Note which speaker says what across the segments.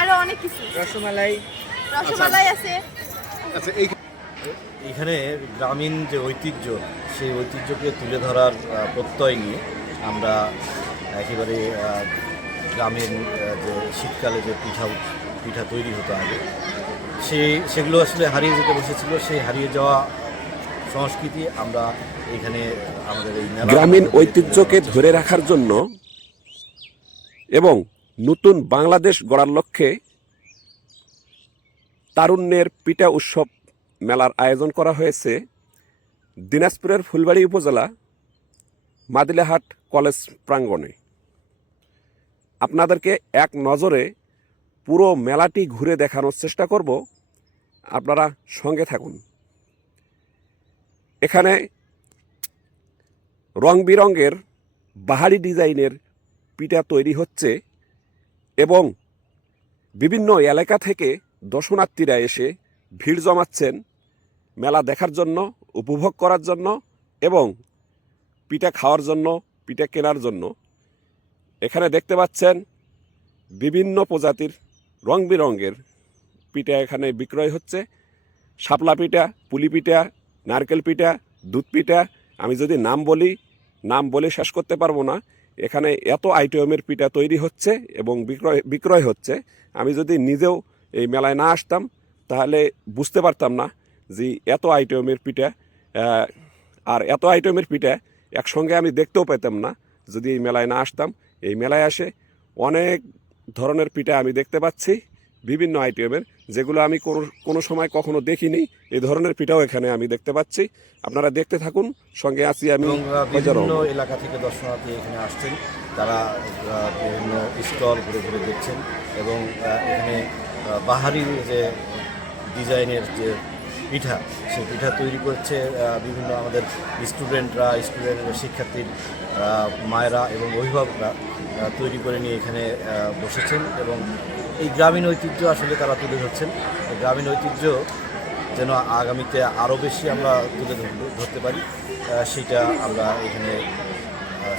Speaker 1: আরও অনেক কিছু
Speaker 2: রসমালাই।
Speaker 1: রসমালাই আছে।
Speaker 2: আচ্ছা এই
Speaker 3: এখানে গ্রামীণ যে ঐতিহ্য সেই ঐতিহ্যকে তুলে ধরার প্রত্যয় নিয়ে আমরা একেবারে গ্রামীণ যে শীতকালে যে পিঠা পিঠা তৈরি হতো আগে সেই সেগুলো আসলে হারিয়ে যেতে বসেছিল। সেই হারিয়ে যাওয়া সংস্কৃতি আমরা এখানে আমাদের এই
Speaker 4: গ্রামীণ ঐতিহ্যকে ধরে রাখার জন্য এবং নতুন বাংলাদেশ গড়ার লক্ষ্যে তারুণ্যের পিঠা উৎসব মেলার আয়োজন করা হয়েছে দিনাজপুরের ফুলবাড়ি উপজেলা মাদিলাহাট কলেজ প্রাঙ্গণে। আপনাদেরকে এক নজরে পুরো মেলাটি ঘুরে দেখানোর চেষ্টা করব। আপনারা সঙ্গে থাকুন। এখানে রং বিরঙের বাহারি ডিজাইনের পিঠা তৈরি হচ্ছে। এবং বিভিন্ন এলাকা থেকে দর্শনার্থীরা এসে ভিড় জমাচ্ছেন মেলা দেখার জন্য, উপভোগ করার জন্য এবং পিঠা খাওয়ার জন্য, পিঠা কেনার জন্য। এখানে দেখতে পাচ্ছেন বিভিন্ন প্রজাতির রং বিরঙের পিঠা এখানে বিক্রয় হচ্ছে। শাপলা পিঠা, পুলি পিঠা, নারকেল পিঠা, দুধ পিঠা। আমি যদি নাম বলি, নাম বলে শেষ করতে পারব না। এখানে এত আইটেমের পিঠা তৈরি হচ্ছে এবং বিক্রয় বিক্রয় হচ্ছে। আমি যদি নিজেও এই মেলায় না আসতাম, তাহলে বুঝতে পারতাম না যে এত আইটেমের পিঠা আর এত আইটেমের পিঠা একসঙ্গে আমি দেখতেও পেতাম না যদি এই মেলায় না আসতাম। এই মেলায় আসে অনেক ধরনের পিঠা আমি দেখতে পাচ্ছি। বিভিন্ন আইটেমের যেগুলো আমি কোনো কোনো সময় কখনো দেখিনি এই ধরনের পিঠাও এখানে আমি দেখতে পাচ্ছি। আপনারা দেখতে থাকুন সঙ্গে আছি আমি
Speaker 3: বিভিন্ন এলাকা থেকে দর্শনার্থী এখানে আসছেন। তারা বিভিন্ন স্টল ঘুরে ঘুরে দেখছেন এবং এখানে বাহারি যে ডিজাইনের যে পিঠা সেই পিঠা তৈরি করছে বিভিন্ন আমাদের স্টুডেন্টরা স্টুডেন্ট শিক্ষার্থীর মায়েরা এবং অভিভাবকরা তৈরি করে নিয়ে এখানে বসেছেন এবং এই গ্রামীণ ঐতিহ্য আসলে তারা তুলে ধরছেন? গ্রামীণ ঐতিহ্য যেন আগামীতে আরও বেশি আমরা তুলে ধরতে- ধরতে পারি সেটা আমরা এখানে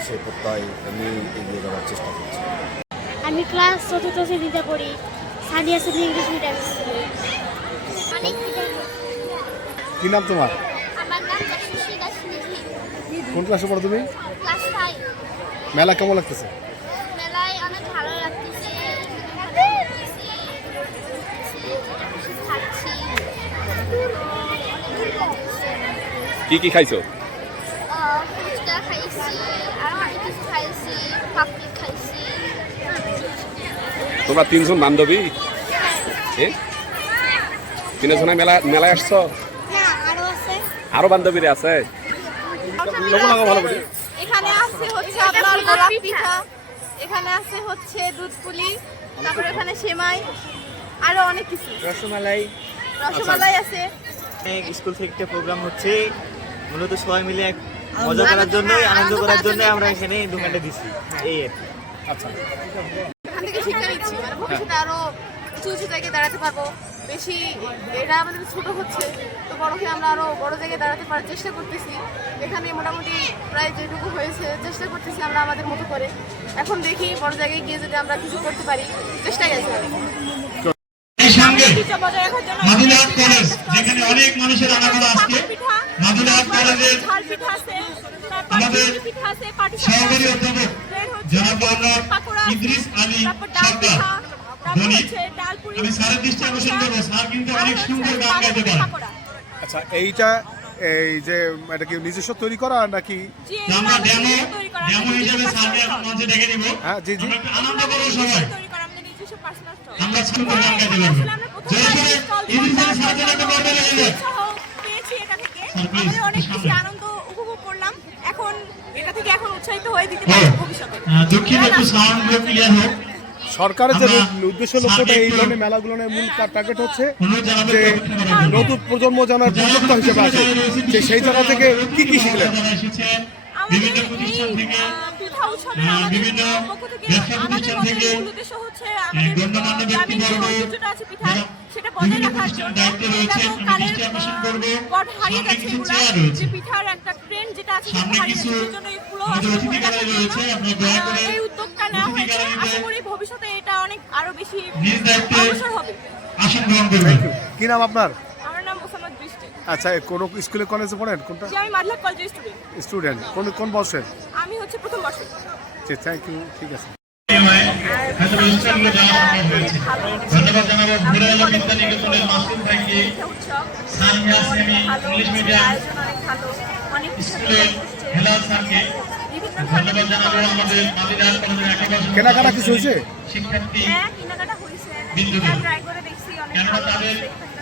Speaker 3: সে প্রত্যয় নিয়ে এগিয়ে যাওয়ার চেষ্টা করছি।
Speaker 5: আমি ক্লাস চতুর্থ শ্রেণীতে পড়ি সাদিয়া শ্রেণি ইংলিশ মিডিয়াম
Speaker 6: কি নাম তোমার? কোন ক্লাসে পড়ো তুমি? মেলা কেমন লাগতেছে
Speaker 5: মেলায় অনেক ভালো লাগতেছে খাচ্ছি
Speaker 4: কি কি খাইছো?
Speaker 5: ফুচকা খাইছি আর অনেক কিছু খাইছি পাপড়ি খাইছি।
Speaker 4: তোমরা তিনজন বান্ধবী? তিনজনে মেলা মেলায় আসছো?
Speaker 5: আরও
Speaker 4: বান্ধবীরা আছে?
Speaker 6: ভালো করে।
Speaker 1: এখানে আছে হচ্ছে আপনার গোলাপ পিঠা। এখানে আছে হচ্ছে দুধ পুলি তারপরে এখানে সেমাই আরও অনেক কিছু।
Speaker 2: রসমালাই
Speaker 1: রসমালাই আছে।
Speaker 2: স্কুল থেকে একটা প্রোগ্রাম হচ্ছে মূলত সবাই মিলে এক মজা করার জন্যই আনন্দ করার জন্যই আমরা এখানে দোকানটা দিছি। এই আর কি।
Speaker 1: এখান থেকে শিক্ষা নিচ্ছি মানে ভবিষ্যতে আরও উঁচু উঁচু জায়গায় দাঁড়াতে পারব। বেশি এটা আমাদের ছোট হচ্ছে তো বড় হয়ে আমরা আরও বড় জায়গায় দাঁড়াতে পারার চেষ্টা করতেছি। এখানে মোটামুটি প্রায় যেটুকু হয়েছে চেষ্টা করতেছি আমরা আমাদের মতো করে। এখন দেখি বড় জায়গায় গিয়ে যদি আমরা কিছু করতে পারি চেষ্টাই আছে
Speaker 7: এই সঙ্গে
Speaker 1: ঐতিহ্য বজায় রাখার জন্য
Speaker 7: মাদুলাহাট কলেজ যেখানে অনেক মানুষের আনাগোনা আজকে।
Speaker 1: পিঠা
Speaker 7: মাদুলাহাট কলেজের আমাদের সহকারী অধ্যাপক জনাব মোহাম্মদ ইদ্রিস আলী সরকার। আমি দৃষ্টি আকর্ষণ করব স্যার কিন্তু অনেক সুন্দর গান গাইতে
Speaker 1: বাদামের
Speaker 6: আচ্ছা এইটা এই যে এটা কি নিজস্ব তৈরি করা নাকি?
Speaker 7: আমরা ডেমো ডেমো হিসেবে
Speaker 1: নিজস্ব
Speaker 7: এখন মঞ্চে ডেকে দিব
Speaker 6: হ্যাঁ জি জি।
Speaker 7: আনন্দ সবাই। আমরা গান গাইতে পারব।
Speaker 1: পেয়েছি এটা থেকে। আমাদের অনেক বেশি আনন্দ উপভোগ করলাম। এখন এটা থেকে এখন উৎসাহিত হয়ে দিতে পারি ভবিষ্যতে।
Speaker 7: আহ, একটু সাউন্ড ক্লিয়ার হোক।
Speaker 6: সরকারের যে উদ্দেশ্য লক্ষ্যটা এই ধরনের মেলাগুলোর মূল টার্গেট হচ্ছে যে নতুন প্রজন্ম যেন উদ্যোক্তা হিসেবে আসে যে সেই জায়গা থেকে কি কি শিখলেন?
Speaker 7: আমাদের এই আহ, উৎসবের আমাদের পক্ষ থেকে আমাদের মধ্যে মূল উদ্দেশ্য হচ্ছে আমাদের গ্রামীণ যে ঐতিহ্যটা আছে পিঠার সেটা বজায় রাখার জন্য কালের আহ, হারিয়ে যাচ্ছে এগুলা যে পিঠার একটা ট্রেন্ড যেটা আছে সেটা হারিয়ে যাচ্ছে জন্য এই উদ্যোগটা নেওয়া হয়েছে আশা করি ভবিষ্যতে এটা অনেক আরও বেশি অগ্রসর হবে।
Speaker 6: কি নাম আপনার
Speaker 7: আমার নাম মোসাম্মদ বৃষ্টি
Speaker 6: আচ্ছা কোন স্কুলে কলেজে পড়েন? কোনটা?
Speaker 7: আমি মাদলাক কলেজের স্টুডেন্ট
Speaker 6: স্টুডেন্ট কোন কোন বর্ষের?
Speaker 7: আমি হচ্ছে প্রথম বর্ষ
Speaker 6: থ্যাংক ইউ ঠিক আছে।
Speaker 8: ধন্যবাদ জানাব ভাইকে সানিয়া সেমি ইংলিশ মিডিয়াম স্কুলের হেলাল স্যারকে ধন্যবাদ জানাব আমাদের মাদিরাল কলেজের একাদশ
Speaker 6: কেনাকাটা কিছু হয়েছে
Speaker 8: শিক্ষার্থী
Speaker 7: হ্যাঁ অনেক
Speaker 8: কেননা তাদের।